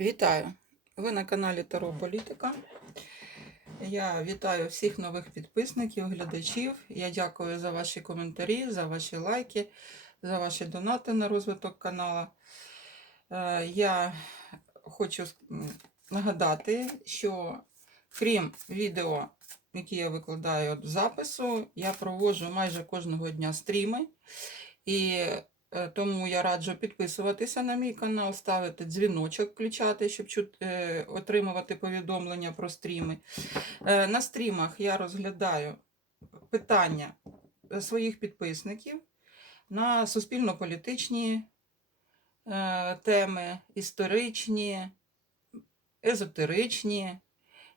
Вітаю! Ви на каналі Таро Політика. Я вітаю всіх нових підписників, глядачів. Я дякую за ваші коментарі, за ваші лайки, за ваші донати на розвиток каналу. Е, Я хочу нагадати, що крім відео, які я викладаю запису, я проводжу майже кожного дня стріми. І Тому я раджу підписуватися на мій канал, ставити дзвіночок, включати, щоб е, отримувати повідомлення про стріми. Е, на стрімах я розглядаю питання е, своїх підписників на суспільно-політичні е, теми, історичні, езотеричні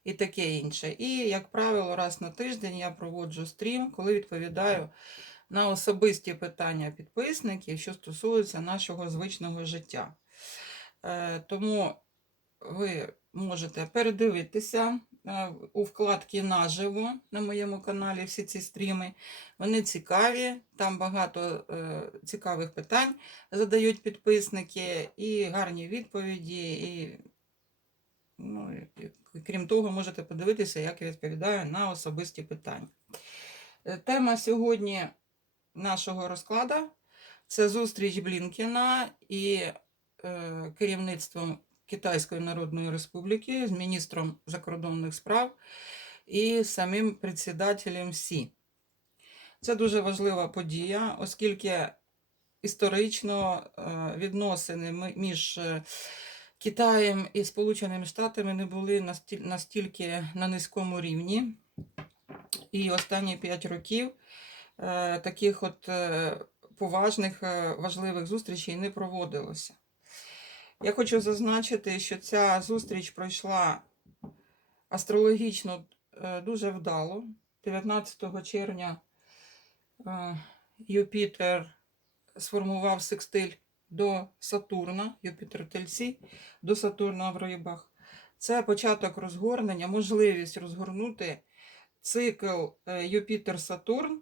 і таке інше. І, як правило, раз на тиждень я проводжу стрім, коли відповідаю на особисті питання підписників, що стосуються нашого звичного життя. Е, Тому ви можете передивитися е, у вкладці наживо на моєму каналі всі ці стріми. Вони цікаві, там багато е, цікавих питань задають підписники, і гарні відповіді. І, ну, крім того, можете подивитися, як я відповідаю на особисті питання. Тема сьогодні нашого розкладу це зустріч Блінкіна і е, керівництвом Китайської Народної Республіки з міністром закордонних справ і самим председателем Сі. Це дуже важлива подія, оскільки історично е, відносини між е, Китаєм і Сполученими Штатами не були настільки на низькому рівні. І останні 5 років таких от е, поважних, е, важливих зустрічей не проводилося. Я хочу зазначити, що ця зустріч пройшла астрологічно е, дуже вдало. 19 червня е, Юпітер сформував секстиль до Сатурна, Юпітер Тельці, до Сатурна в рибах. Це початок розгорнення, можливість розгорнути цикл е, Юпітер-Сатурн,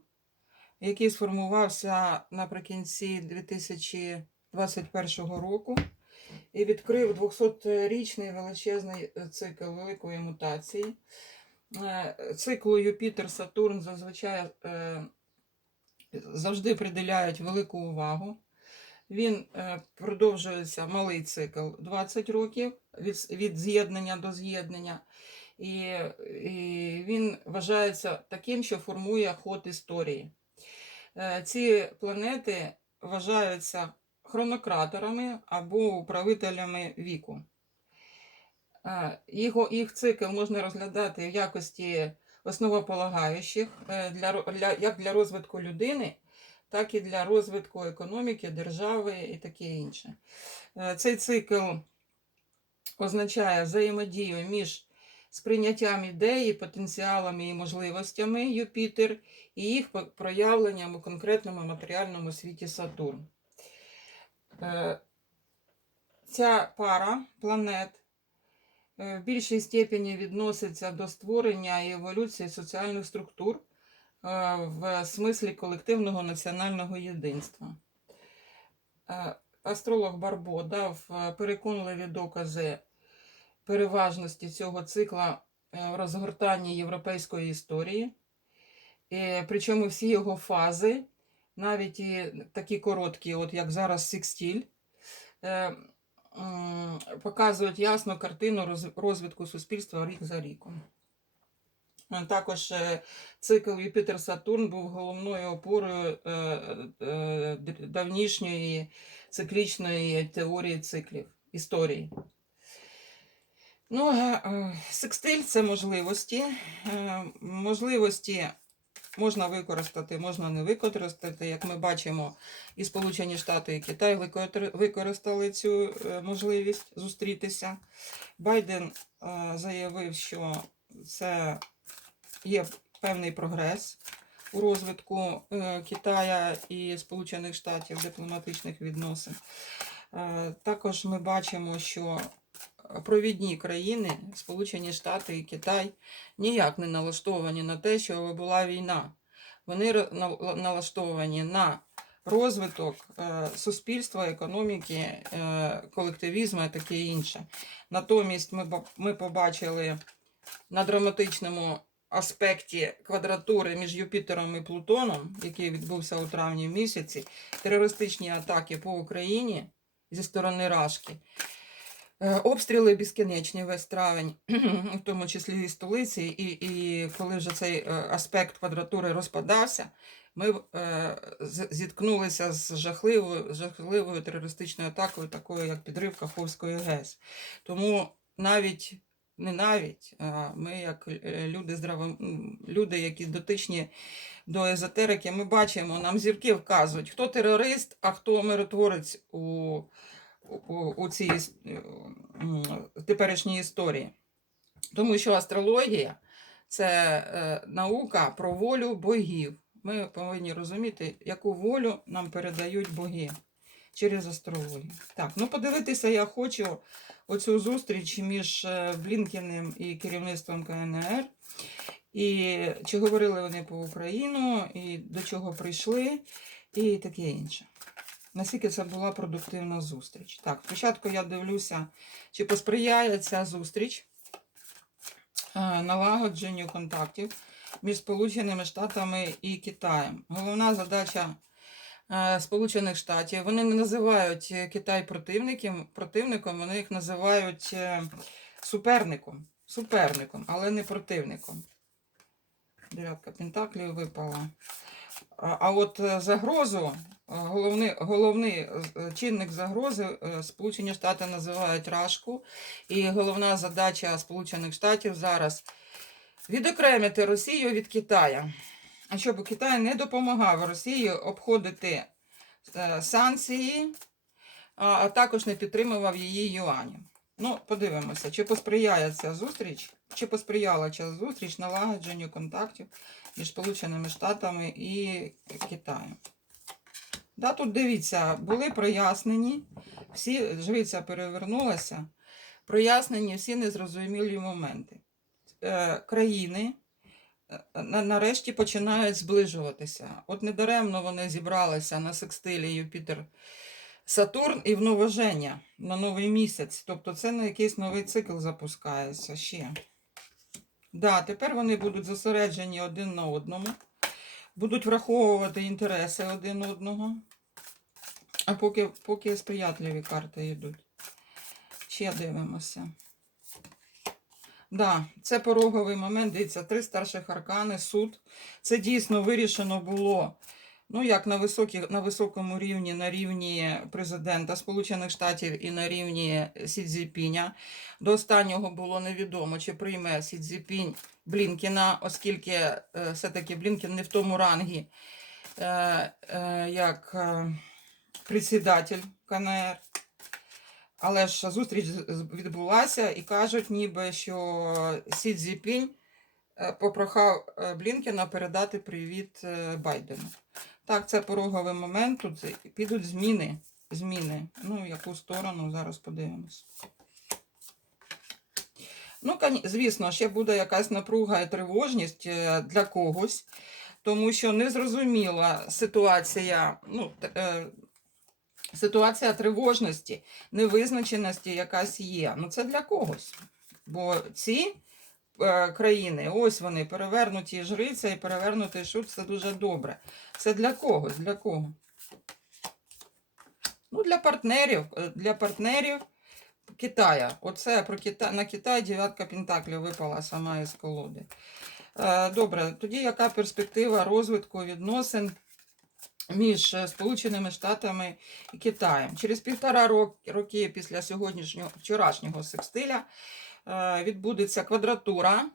який сформувався наприкінці 2021 року і відкрив 200-річний величезний е, цикл великої мутації. Е, Циклу Юпітер-Сатурн зазвичай е, завжди приділяють велику увагу. Він продовжується малий цикл 20 років від, від з'єднання до з'єднання. І, і він вважається таким, що формує ход історії. Е, Ці планети вважаються хронократорами або управителями віку. Е, Його, їх цикл можна розглядати в якості основополагаючих е, для, для, як для розвитку людини, так і для розвитку економіки, держави і таке інше. Цей цикл означає взаємодію між сприйняттям ідеї, потенціалами і можливостями Юпітер і їх проявленням у конкретному матеріальному світі Сатурн. Е, Ця пара планет е, в більшій степені відноситься до створення і еволюції соціальних структур е, в смислі колективного національного єдинства. Астролог Барбо дав переконливі докази переважності цього цикла е, в розгортанні європейської історії. Причому всі його фази, навіть і такі короткі, от як зараз Сікстіль, е, показують ясну картину розвитку суспільства рік за ріком. Е, Також цикл Юпітер-Сатурн був головною опорою давнішньої циклічної теорії циклів, історії. Ну, е, е, секстиль це можливості. Е, Можливості можна використати, можна не використати. Як ми бачимо, і Сполучені Штати, і Китай використали цю можливість зустрітися. Байден заявив, що це є певний прогрес у розвитку Китая і Сполучених Штатів дипломатичних відносин. Також ми бачимо, що провідні країни, Сполучені Штати і Китай, ніяк не налаштовані на те, що була війна. Вони налаштовані на розвиток е, суспільства, економіки, е, колективізму і таке інше. Натомість ми, ми побачили на драматичному аспекті квадратури між Юпітером і Плутоном, який відбувся у травні місяці, терористичні атаки по Україні зі сторони Рашки. Е, Обстріли безкінечні весь травень, в тому числі і столиці, і, і коли вже цей е, аспект квадратури розпадався, ми е, зіткнулися з жахливою, жахливою терористичною атакою, такою як підрив Каховської ГЕС. Тому навіть не навіть, а ми, як люди здраво, люди, які дотичні до езотерики, ми бачимо, нам зірки вказують, хто терорист, а хто миротворець у, у, цій теперішній історії. Тому що астрологія це е, наука про волю богів. Ми повинні розуміти, яку волю нам передають боги через астрологію. Так, ну подивитися я хочу оцю зустріч між е, Блінкіним і керівництвом КНР. І чи говорили вони по Україну, і до чого прийшли, і таке інше. Наскільки це була продуктивна зустріч. Так, спочатку я дивлюся, чи посприяє ця зустріч е, налагодженню контактів між Сполученими Штатами і Китаєм. Головна задача е, Сполучених Штатів. Вони не називають е, Китай противником, противником, вони їх називають суперником. Суперником, але не противником. Дев'ятка Пентаклів випала. А, от загрозу, головний, головний е, чинник загрози е, Сполучені Штати називають Рашку. І головна задача Сполучених Штатів зараз відокремити Росію від Китаю. Щоб Китай не допомагав Росії обходити е, санкції, а, також не підтримував її юанів. Ну, подивимося, чи посприяє ця зустріч, чи посприяла ця зустріч налагодженню контактів між Сполученими Штатами і Китаєм. Да, тут дивіться, були прояснені, всі жриця перевернулася, прояснені всі незрозумілі моменти. Е, країни е, на- нарешті починають зближуватися. От недаремно вони зібралися на секстилі Юпітер Сатурн і в новоження на новий місяць. Тобто це на якийсь новий цикл запускається ще. Да, тепер вони будуть зосереджені один на одному, будуть враховувати інтереси один одного. А поки, поки сприятливі карти йдуть. Ще дивимося. Да, це пороговий момент. Дивіться, три старших аркани, суд. Це дійсно вирішено було. Ну, як на, високі, на високому рівні, на рівні президента Сполучених Штатів і на рівні Сі Цзіпіня. До останнього було невідомо, чи прийме Сі Цзіпінь Блінкіна, оскільки е, все-таки Блінкін не в тому рангі, е, е, як председатель КНР. Але ж зустріч відбулася і кажуть, ніби що Сі Цзіпінь попрохав Блінкіна передати привіт Байдену. Так, це пороговий момент. Тут підуть зміни. Зміни. Ну, в яку сторону, зараз подивимось. Ну, звісно, ще буде якась напруга і тривожність е, для когось, тому що незрозуміла ситуація, ну, е, ситуація тривожності, невизначеності якась є. Ну, це для когось. Бо ці країни, ось вони, перевернуті жриця і перевернутий шут, це дуже добре. Це для когось, для кого? Ну, для партнерів, е, для партнерів Китая. Оце про Китай, на Китай дев'ятка Пентаклів випала сама із колоди. Е, Добре, тоді яка перспектива розвитку відносин між е, Сполученими Штатами і Китаєм? Через півтора роки після сьогоднішнього вчорашнього секстиля е, відбудеться квадратура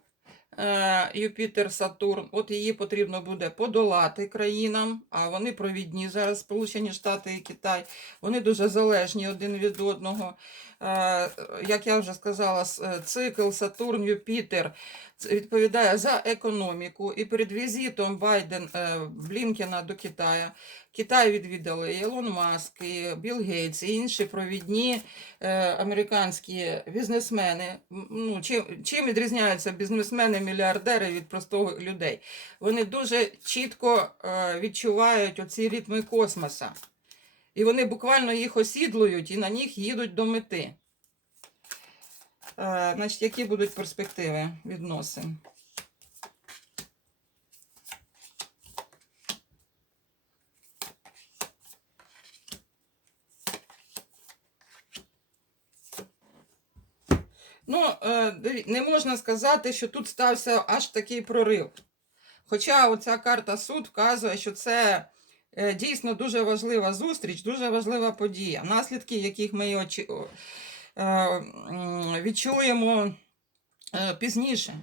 е, Юпітер-Сатурн. От її потрібно буде подолати країнам, а вони провідні зараз, Сполучені Штати і Китай. Вони дуже залежні один від одного. Е, Як я вже сказала, е, цикл Сатурн Юпітер відповідає за економіку. І перед візитом Байден е, Блінкена до Китаю Китай відвідали Ілон Маск, і Білл Гейтс, і інші провідні американські бізнесмени. Ну, чим, чим відрізняються бізнесмени-мільярдери від простого людей? Вони дуже чітко відчувають оці ритми космоса. І вони буквально їх осідлують і на них їдуть до мети. Е, значить, які будуть перспективи відносин? Ну, е, не можна сказати, що тут стався аж такий прорив. Хоча оця карта суд вказує, що це дійсно дуже важлива зустріч, дуже важлива подія, наслідки яких ми е, відчуємо е, пізніше.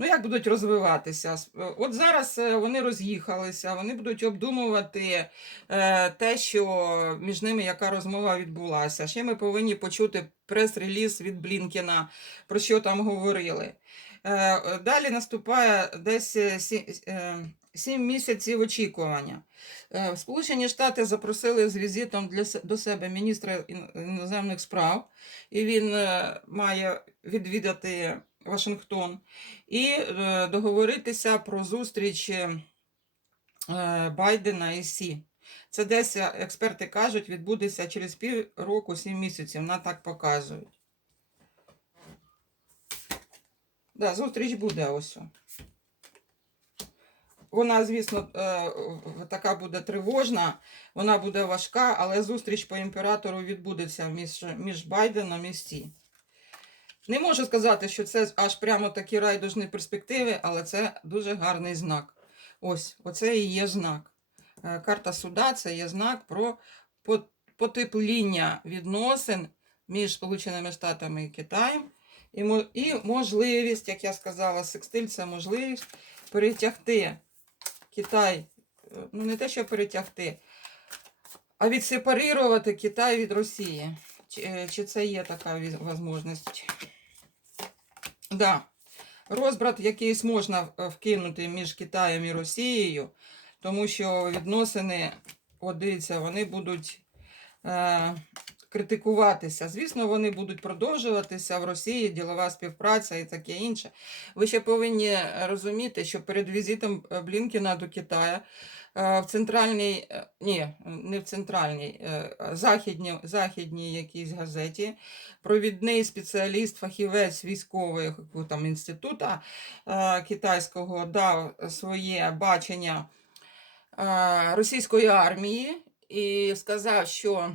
Ну, як будуть розвиватися? Е, От зараз е, вони роз'їхалися, вони будуть обдумувати е, те, що між ними яка розмова відбулася. Ще ми повинні почути прес-реліз від Блінкена, про що там говорили. Е, е, Далі наступає десь е, сім місяців очікування. Сполучені Штати запросили з візитом для, до себе міністра іноземних справ, і він має відвідати Вашингтон і договоритися про зустріч Байдена і Сі. Це десь експерти кажуть, відбудеться через пів року, сім місяців. На так показують. Да, зустріч буде ось. Вона, звісно, е, така буде тривожна, вона буде важка, але зустріч по імператору відбудеться між, між Байденом і Сі. Не можу сказати, що це аж прямо такі райдужні перспективи, але це дуже гарний знак. Ось, оце і є знак. Е, Карта суда це є знак про потепління відносин між Сполученими Штатами і Китаєм. І, можливість, як я сказала, секстиль це можливість перетягти Китай, е, ну не те, що перетягти, а відсепарувати Китай від Росії. Чи, е, чи це є така можливість? Да. Розбрат якийсь можна вкинути між Китаєм і Росією, тому що відносини, от дивіться, вони будуть е, критикуватися. Звісно, вони будуть продовжуватися в Росії, ділова співпраця і таке інше. Ви ще повинні розуміти, що перед візитом е, Блінкіна до Китаю е, в центральній, е, ні, не в центральній, західній, західній якійсь газеті провідний спеціаліст, фахівець військового там інституту китайського дав своє бачення російської армії і сказав, що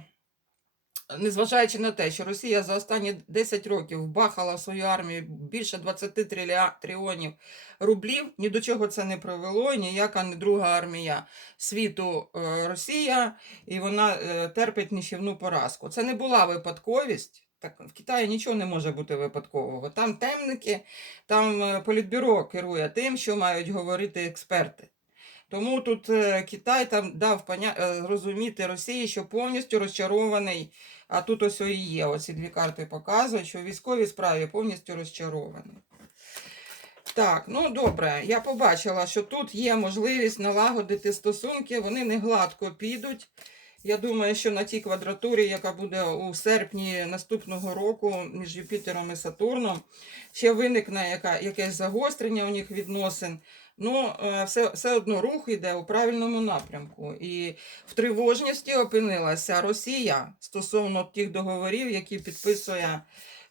незважаючи на те, що Росія за останні 10 років вбахала в свою армію більше 20 триліа- трильйонів рублів, ні до чого це не привело, ніяка не друга армія світу е, Росія, і вона е, терпить нищівну поразку. Це не була випадковість. Так, в Китаї нічого не може бути випадкового. Там темники, там е, політбюро керує тим, що мають говорити експерти. Тому тут Китай там дав поня... зрозуміти Росії, що повністю розчарований. А тут ось і є. Оці дві карти показують, що в військовій справі повністю розчарований. Так, ну добре, я побачила, що тут є можливість налагодити стосунки, вони не гладко підуть. Я думаю, що на тій квадратурі, яка буде у серпні наступного року між Юпітером і Сатурном, ще виникне яка, якесь загострення у них відносин. Ну, е, все, все одно рух йде у правильному напрямку. І в тривожності опинилася Росія стосовно тих договорів, які підписує.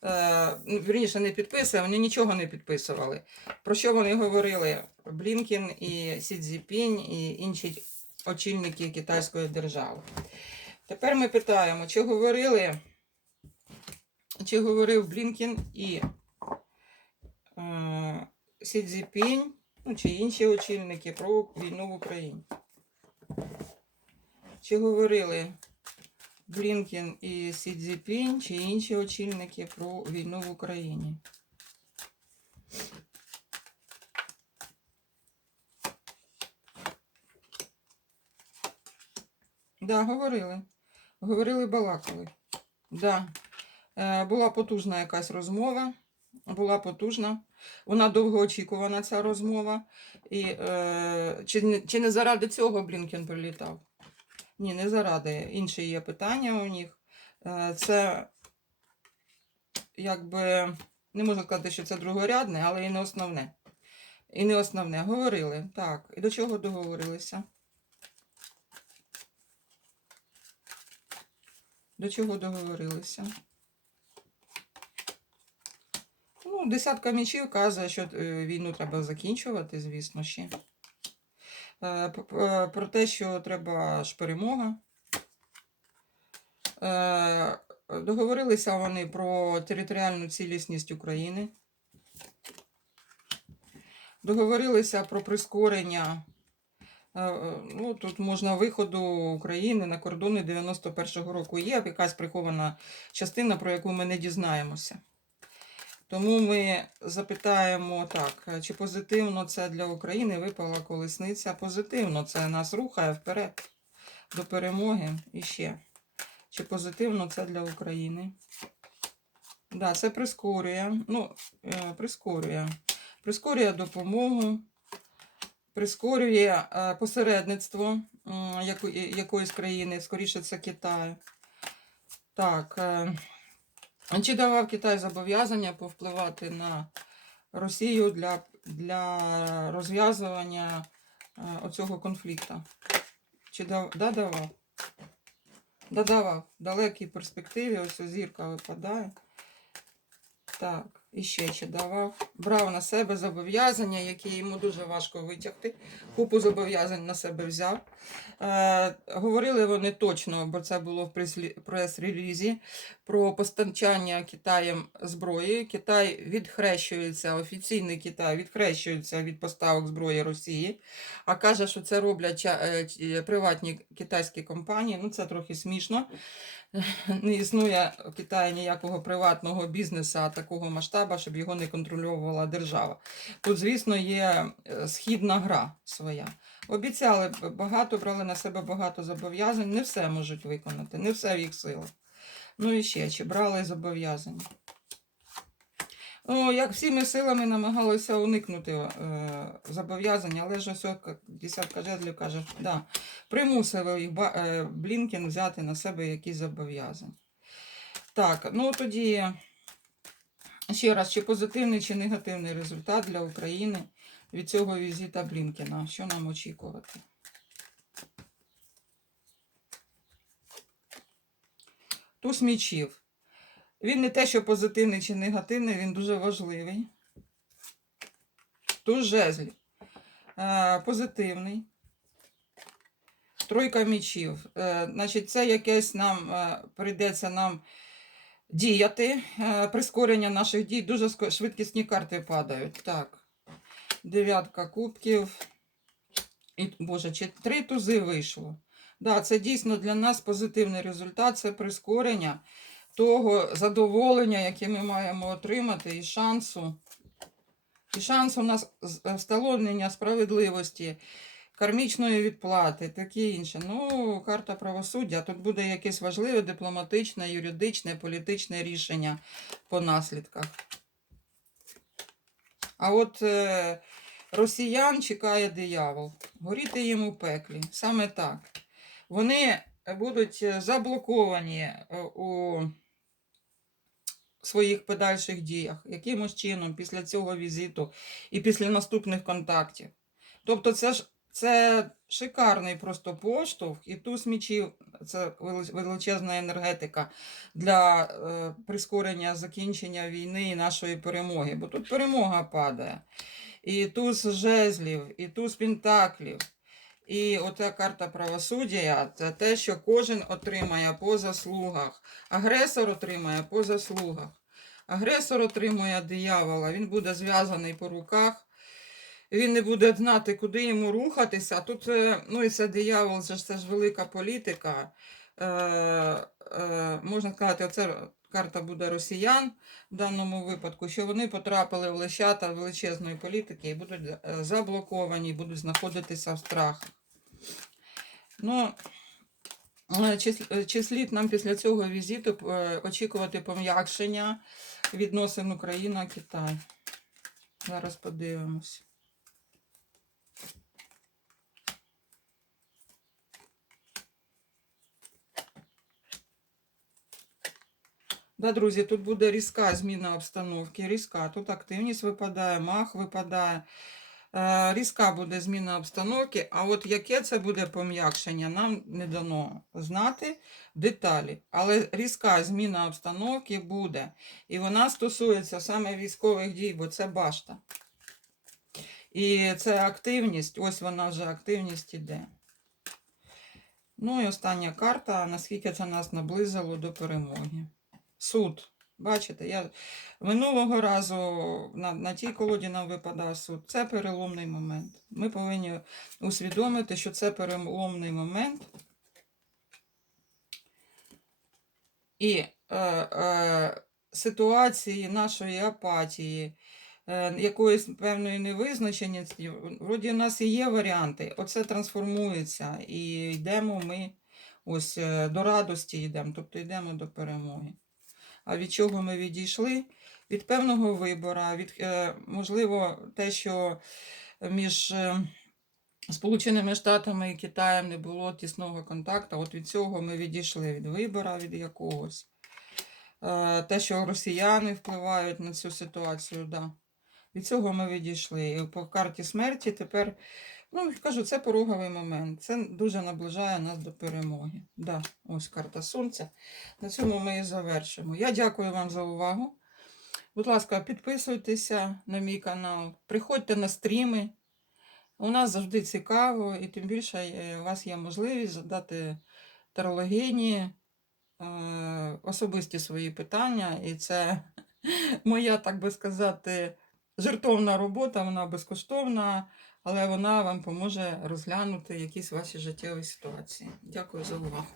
е, ну, Вірніше, не підписує, вони нічого не підписували. Про що вони говорили? Блінкін і Сі Цзіпінь і інші очільники китайської держави. Тепер ми питаємо, чи говорили, чи говорив Блінкін і е, Сі Цзіпінь, ну, чи інші очільники про війну в Україні. Чи говорили Блінкін і Сі Цзіпінь, чи інші очільники про війну в Україні? Да, говорили. Говорили, балакали. Да. Е, була потужна якась розмова. Була потужна. Вона довго очікувана, ця розмова. І, е, чи, чи не заради цього Блінкен прилітав? Ні, не заради. Інші є питання у них. Е, Це якби не можу сказати, що це другорядне, але і не основне. І не основне. Говорили. Так. І до чого договорилися? До чого договорилися? Ну, десятка мечів каже, що е, війну треба закінчувати, звісно, ще. Е, Про те, що треба ж перемога. Е, Договорилися вони про територіальну цілісність України. Договорилися про прискорення. Е, е, Ну, тут можна виходу України на кордони 91-го року. Є якась прихована частина, про яку ми не дізнаємося. Тому ми запитаємо так, чи позитивно це для України випала колесниця? Позитивно це нас рухає вперед до перемоги і ще. Чи позитивно це для України? Да, це прискорює. Ну, е, прискорює. Прискорює допомогу, прискорює е, посередництво якоїсь країни, скоріше це Китай. Так. е, Чи давав Китай зобов'язання повпливати на Росію для, для розв'язування е, оцього конфлікту? Чи дав, да, давав? Да, давав. В далекій перспективі ось зірка випадає. Так, і ще чи давав. Брав на себе зобов'язання, які йому дуже важко витягти. Купу зобов'язань на себе взяв. Е, говорили вони точно, бо це було в прес-релізі, про постачання Китаєм зброї. Китай відхрещується, офіційний Китай відхрещується від поставок зброї Росії, а каже, що це роблять е, приватні китайські компанії. Ну, це трохи смішно. Не існує в Китаї ніякого приватного бізнесу такого масштабу, щоб його не контрольовувала держава. Тут, звісно, є е, східна гра своя. Обіцяли багато, брали на себе багато зобов'язань, не все можуть виконати, не все в їх силах. Ну і ще, чи брали зобов'язання. Ну, як всіми силами намагалися уникнути е, зобов'язань, але ж ось десятка жезлів каже, да, примусили їх е, Блінкен взяти на себе якісь зобов'язання. Так, ну тоді ще раз, чи позитивний, чи негативний результат для України від цього візита Блінкена? Що нам очікувати? Туз мічів. Він не те, що позитивний чи негативний, він дуже важливий. Туз жезлів. Е, позитивний. Тройка мічів. Е, значить, це якесь нам е, прийдеться нам діяти. Прискорення наших дій. Дуже швидкісні карти падають. Так. Дев'ятка кубків. І, Боже, чи три тузи вийшло. Да, це дійсно для нас позитивний результат. Це прискорення того задоволення, яке ми маємо отримати, і шансу. І шансу на е, встановлення справедливості, кармічної відплати, таке інше. Ну, карта правосуддя. Тут буде якесь важливе дипломатичне, юридичне, політичне рішення по наслідках. А от е, росіян чекає диявол. Горіти їм у пеклі. Саме так. Вони будуть заблоковані е, у своїх подальших діях, якимось чином після цього візиту і після наступних контактів. Тобто, це ж це шикарний просто поштовх, і туз мічів це величезна енергетика для е, прискорення закінчення війни і нашої перемоги. Бо тут перемога падає. І туз жезлів, і туз пентаклів. І ота карта правосуддя це те, що кожен отримає по заслугах. Агресор отримає по заслугах. Агресор отримує диявола, він буде зв'язаний по руках, він не буде знати, куди йому рухатися. Тут, е, ну і це диявол, це ж велика політика. Е, е, можна сказати, оце карта буде росіян в даному випадку, що вони потрапили в лещата величезної політики і будуть е, заблоковані, будуть знаходитися в страхах. Ну, е, е, чи слід нам після цього візиту очікувати пом'якшення відносин Україна-Китай? Зараз подивимось. Да, друзі, тут буде різка зміна обстановки, різка. Тут активність випадає, мах випадає. Е, Різка буде зміна обстановки, а от яке це буде пом'якшення, нам не дано знати деталі. Але різка зміна обстановки буде. І вона стосується саме військових дій, бо це башта. І це активність, ось вона вже активність іде. Ну і остання карта, наскільки це нас наблизило до перемоги. Суд. Бачите, я минулого разу на, на тій колоді нам випадав суд. Це переломний момент. Ми повинні усвідомити, що це переломний момент. І е, е, ситуації нашої апатії, е, якоїсь певної невизначеності, вроді в нас і є варіанти. Оце трансформується і йдемо ми ось е, до радості йдемо, тобто йдемо до перемоги. А від чого ми відійшли? Від певного вибора, від, е, можливо, те, що між е, Сполученими Штатами і Китаєм не було тісного контакту. От від цього ми відійшли від вибора, від якогось. Е, Те, що росіяни впливають на цю ситуацію, да. від цього ми відійшли. І по карті смерті тепер, ну, кажу, це пороговий момент. Це дуже наближає нас до перемоги. Да, ось карта Сонця. На цьому ми і завершимо. Я дякую вам за увагу. Будь ласка, підписуйтеся на мій канал, приходьте на стріми. У нас завжди цікаво, і тим більше е, у вас є можливість задати тарологині е, особисті свої питання. І це моя, так би сказати, жертовна робота, вона безкоштовна, але вона вам поможе розглянути якісь ваші життєві ситуації. Дякую за увагу.